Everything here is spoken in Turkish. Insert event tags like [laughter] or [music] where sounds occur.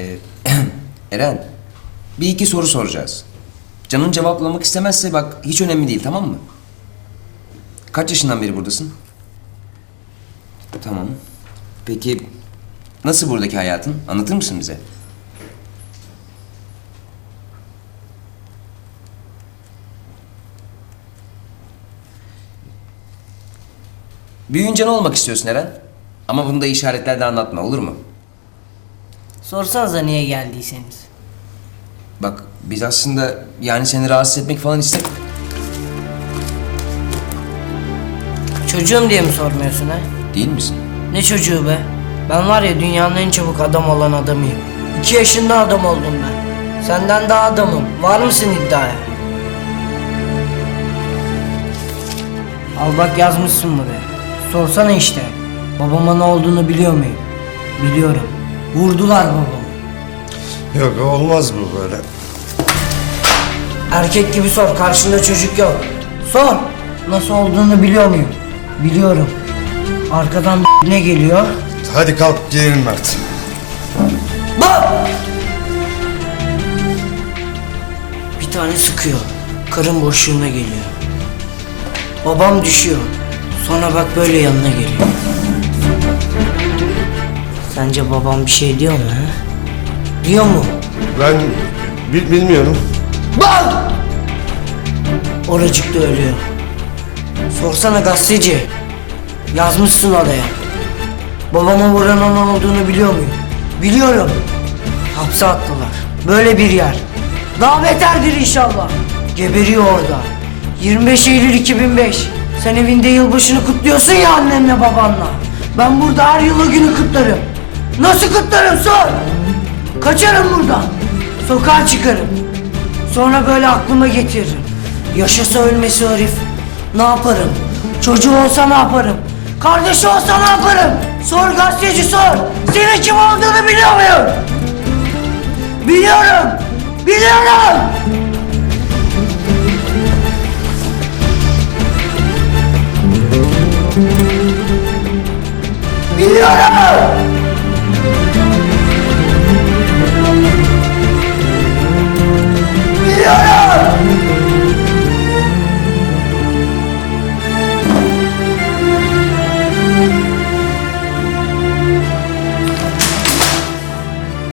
Ee, [clears throat] Eren, bir iki soru soracağız. Canın cevaplamak istemezse bak hiç önemli değil tamam mı? Kaç yaşından beri buradasın? Tamam. Peki nasıl buradaki hayatın? Anlatır mısın bize? Büyüyünce ne olmak istiyorsun Eren? Ama bunu da işaretlerde anlatma olur mu? Sorsanıza niye geldiyseniz. Bak biz aslında yani seni rahatsız etmek falan istek... Çocuğum diye mi sormuyorsun ha? Değil misin? Ne çocuğu be? Ben var ya dünyanın en çabuk adam olan adamıyım. İki yaşında adam oldum ben. Senden daha adamım. Var mısın iddiaya? Al bak yazmışsın buraya. Sorsana işte. Babama ne olduğunu biliyor muyum? Biliyorum. Vurdular babamı. Yok olmaz bu böyle. Erkek gibi sor. Karşında çocuk yok. Sor. Nasıl olduğunu biliyor muyum? Biliyorum. Arkadan ne geliyor? Hadi kalk gidelim Mert. Bak! Bir tane sıkıyor. Karın boşluğuna geliyor. Babam düşüyor. Sonra bak böyle yanına geliyor. Sence babam bir şey diyor mu? Diyor mu? Ben bil- bilmiyorum. Bak! Oracıkta ölüyor. Sorsana gazeteci. Yazmışsın odaya. Babama vuran onun olduğunu biliyor muyum? Biliyorum. Hapse attılar. Böyle bir yer. Daha beterdir inşallah. Geberiyor orada. 25 Eylül 2005. Sen evinde yılbaşını kutluyorsun ya annenle babanla. Ben burada her yıl o günü kutlarım. Nasıl kutlarım sor. Kaçarım buradan. Sokağa çıkarım. Sonra böyle aklıma getiririm. Yaşasa ölmesi herif. Ne yaparım? Çocuğu olsa ne yaparım? Kardeşi olsa ne yaparım? Sor gazeteci sor. Senin kim olduğunu biliyor muyum? Biliyorum. Biliyorum.